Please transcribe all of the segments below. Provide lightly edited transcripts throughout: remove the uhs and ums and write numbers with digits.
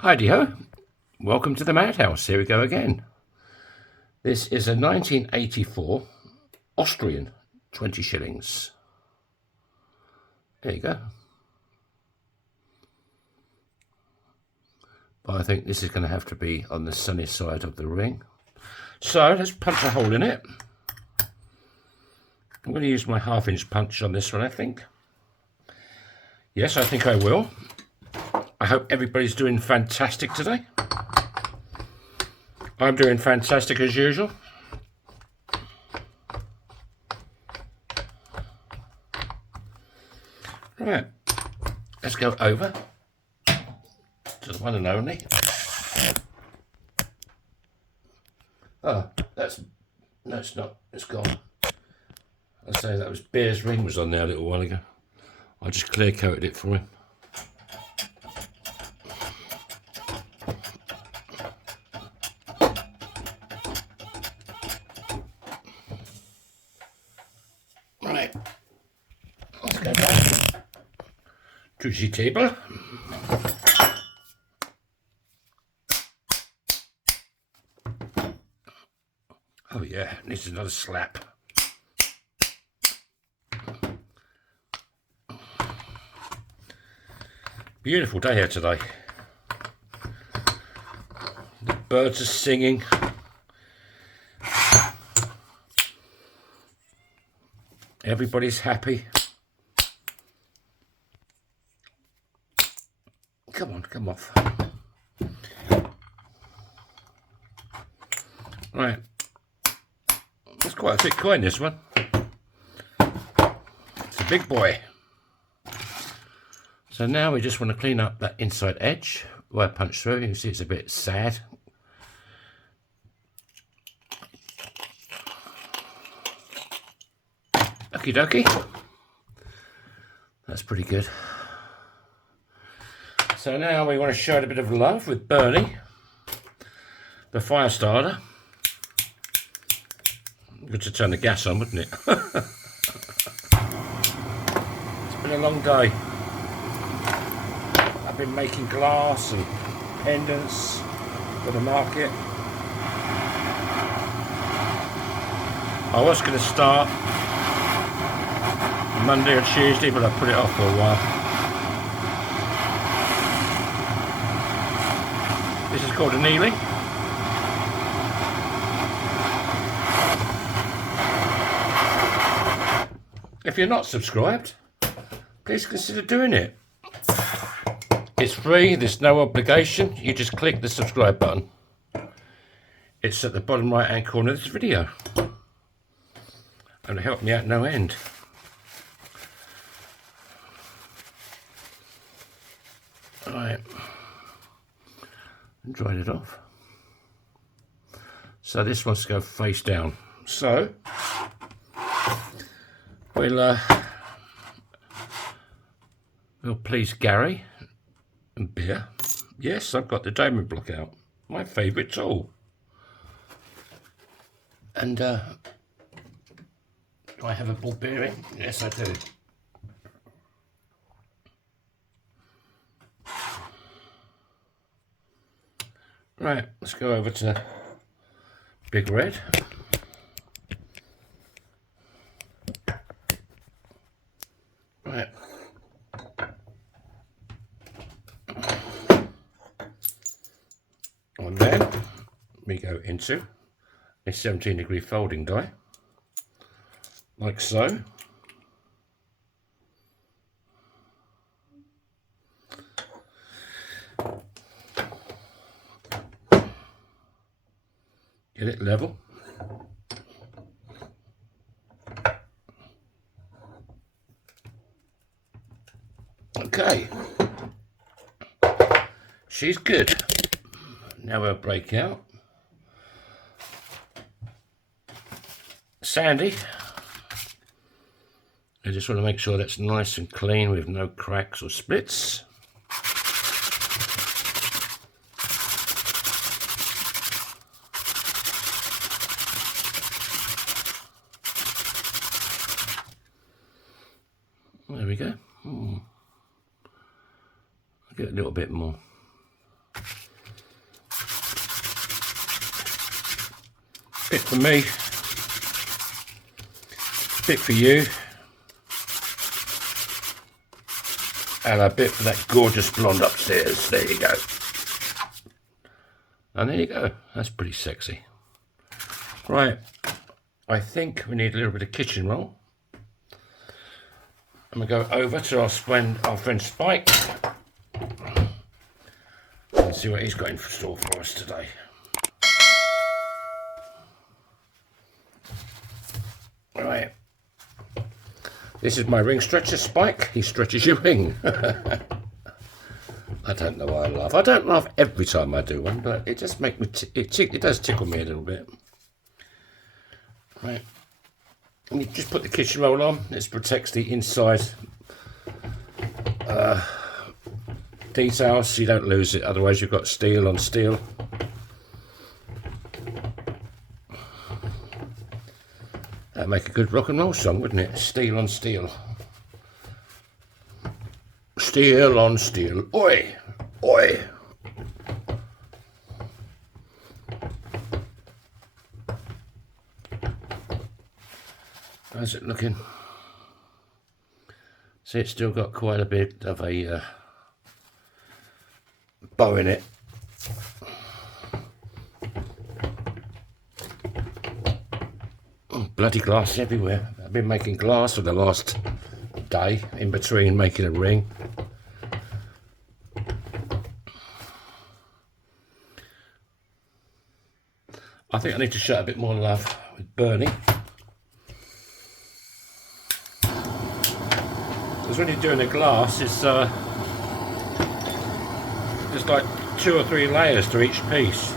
Heidi-ho, welcome to the madhouse. Here we go again. This is a 1984 Austrian 20 shillings. There you go. But I think this is going to have to be on the sunny side of the ring. So let's punch a hole in it. I'm going to use my 1/2 inch punch on this one, I think. Yes, I think I will. I hope everybody's doing fantastic today. I'm doing fantastic as usual. Right, let's go over to the one and only. Oh, no, it's not. It's gone. I say that was Bear's ring was on there a little while ago. I just clear coated it for him. Right, let's go back to the table. Oh yeah, needs another slap. Beautiful day here today. The birds are singing. Everybody's happy. Come on, come off. Right. That's quite a thick coin, this one. It's a big boy. So now we just want to clean up that inside edge where I punched through. You can see it's a bit sad. Okie dokie. That's pretty good. So now we want to show it a bit of love with Bernie, the fire starter. Good to turn the gas on, wouldn't it? It's been a long day. I've been making glass and pendants for the market. I was going to start Monday or Tuesday, but I put it off for a while. This is called a Neely. If you're not subscribed, please consider doing it. It's free, there's no obligation. You just click the subscribe button. It's at the bottom right hand corner of this video. And it'll help me out no end. Alright. And dried it off. So this wants to go face down. So we'll please Gary and Beer. Yes, I've got the diamond block out. My favourite tool. And do I have a ball bearing? Yes, I do. Right, let's go over to Big Red. Right. And then we go into a 17-degree folding die, like so. Get it level. Okay. She's good. Now we'll break out. Sandy. I just want to make sure that's nice and clean with no cracks or splits. There we go. I'll get a little bit more. Bit for me, bit for you, and a bit for that gorgeous blonde upstairs. There you go. And there you go. That's pretty sexy. Right, I think we need a little bit of kitchen roll. I'm going to go over to our friend Spike and see what he's got in store for us today. Right, this is my ring stretcher, Spike. He stretches your ring. I don't know why I laugh. I don't laugh every time I do one, but it just makes me. It does tickle me a little bit. Right, and you just put the kitchen roll on. This protects the inside details so you don't lose it. Otherwise, you've got steel on steel. That'd make a good rock and roll song, wouldn't it? Steel on steel. Steel on steel. Oi! Oi! How's it looking? See, it's still got quite a bit of a bow in it. Oh, bloody glass everywhere. I've been making glass for the last day, in between making a ring. I think I need to show a bit more love with Bernie. Because when you're doing the glass, it's there's like 2 or 3 layers to each piece.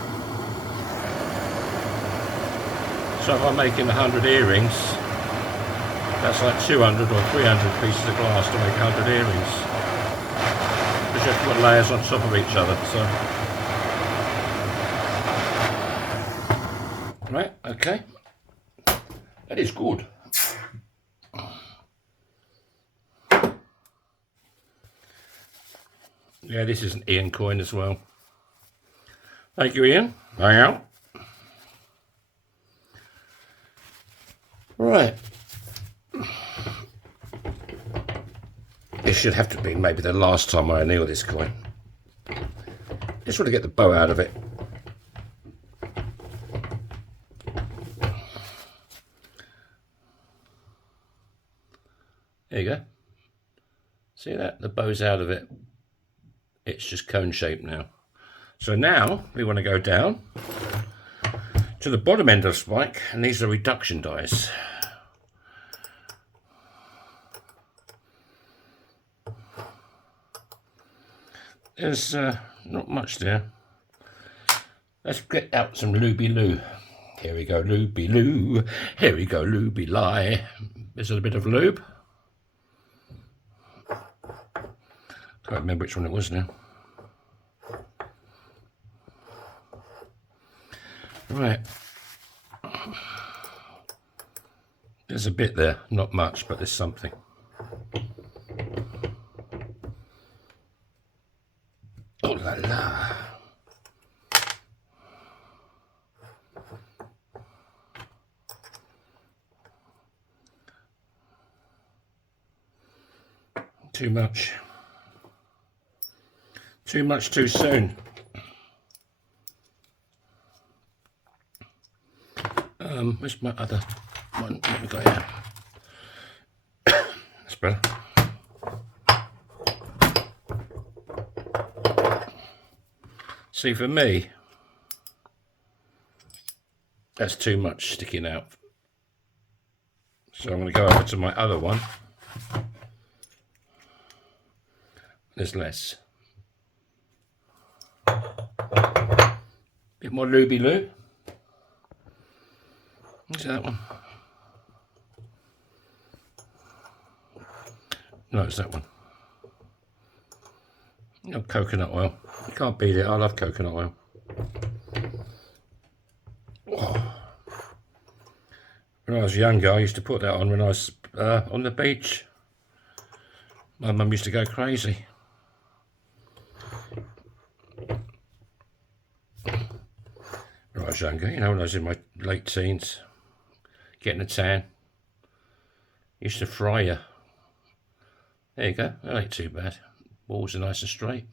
So if I'm making 100 earrings, that's like 200 or 300 pieces of glass to make 100 earrings. Because you have to put layers on top of each other. So. Right, okay. That is good. Yeah, this is an Ian coin as well. Thank you, Ian. Hang out. Right. This should have to be maybe the last time I anneal this coin. Just want to get the bow out of it. There you go. See that? The bow's out of it. It's just cone shaped now. So now we want to go down to the bottom end of the spike, and these are reduction dies. There's not much there. Let's get out some looby-loo. Here we go, looby-loo. Here we go, looby-lie. There's a bit of lube. Can't remember which one it was now. Right. There's a bit there, not much, but there's something. Oh la la. Too much. Too much too soon. Where's my other one? What we got here? That's better. See, for me, that's too much sticking out. So I'm going to go over to my other one. There's less. Bit more looby-loo. What's that one? No, it's that one. Oh, coconut oil. You can't beat it. I love coconut oil. Oh. When I was younger, I used to put that on when I was on the beach. My mum used to go crazy. When I was younger, you know, when I was in my late teens, getting a tan. Used to fry you. There you go, that ain't too bad. Balls are nice and straight.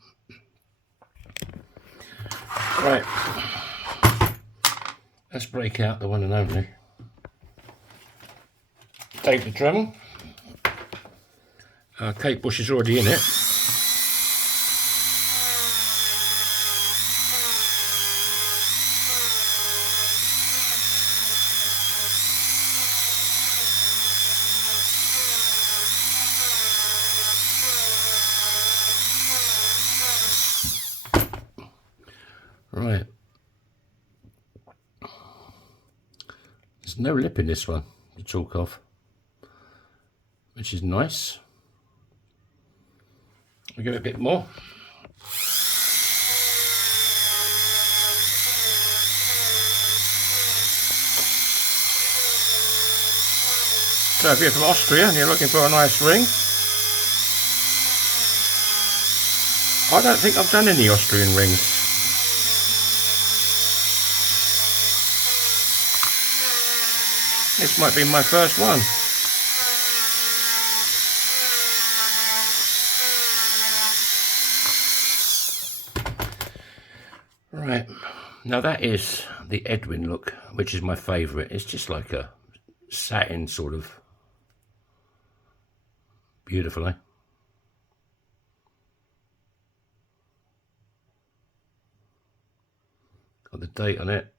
Right, let's break out the one and only. Take the Dremel. Kate Bush is already in it. Right. There's no lip in this one to talk of, which is nice. We'll give it a bit more. So if you're from Austria and you're looking for a nice ring, I don't think I've done any Austrian rings. This might be my first one. Right, now that is the Edwin look, which is my favourite. It's just like a satin sort of, beautiful, eh? Got the date on it.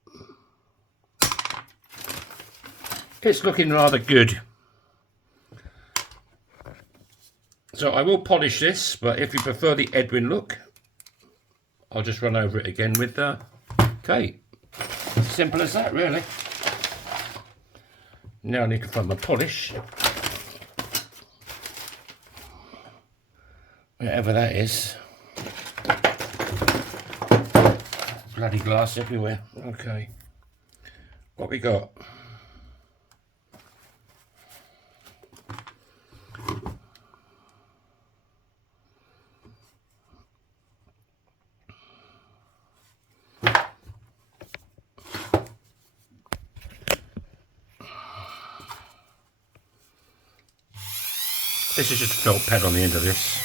It's looking rather good. So I will polish this, but if you prefer the Edwin look, I'll just run over it again with Kate. Simple as that, really. Now I need to find my polish. Whatever that is. Bloody glass everywhere. Okay. What we got? This is just a felt pad on the end of this.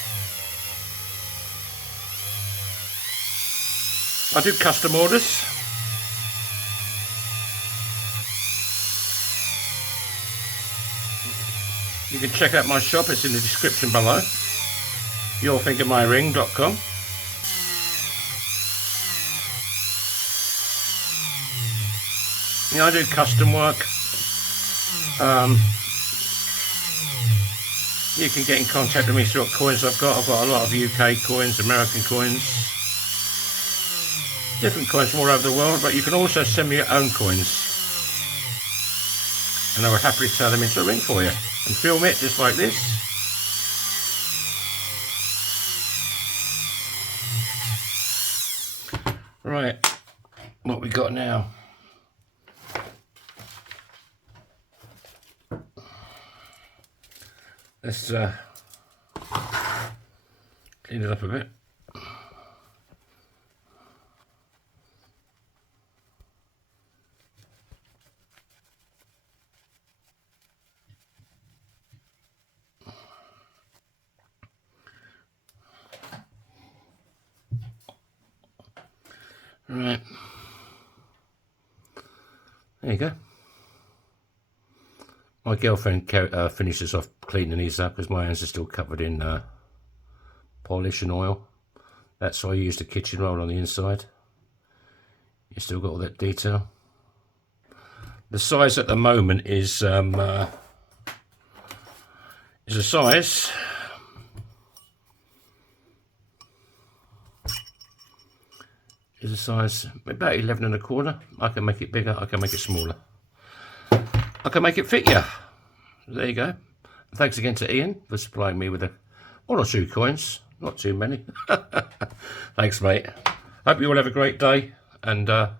I do custom orders. You can check out my shop, it's in the description below. yourfingermyring.com. Yeah, I do custom work. You can get in contact with me through what coins I've got. I've got a lot of UK coins, American coins, different coins from all over the world, but you can also send me your own coins. And I will happily turn them into a ring for you and film it just like this. Right, what we got now? Let's clean it up a bit. Right, there you go. My girlfriend finishes off cleaning these up because my hands are still covered in polish and oil. That's why I used a kitchen roll on the inside. You still got all that detail. The size at the moment is a size about 11.25. I can make it bigger, I can make it smaller. I can make it fit you. There you go. Thanks again to Ian for supplying me with one or two coins. Not too many. Thanks, mate. Hope you all have a great day. And I'll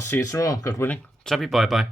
see you tomorrow, God willing. Tabby, bye-bye.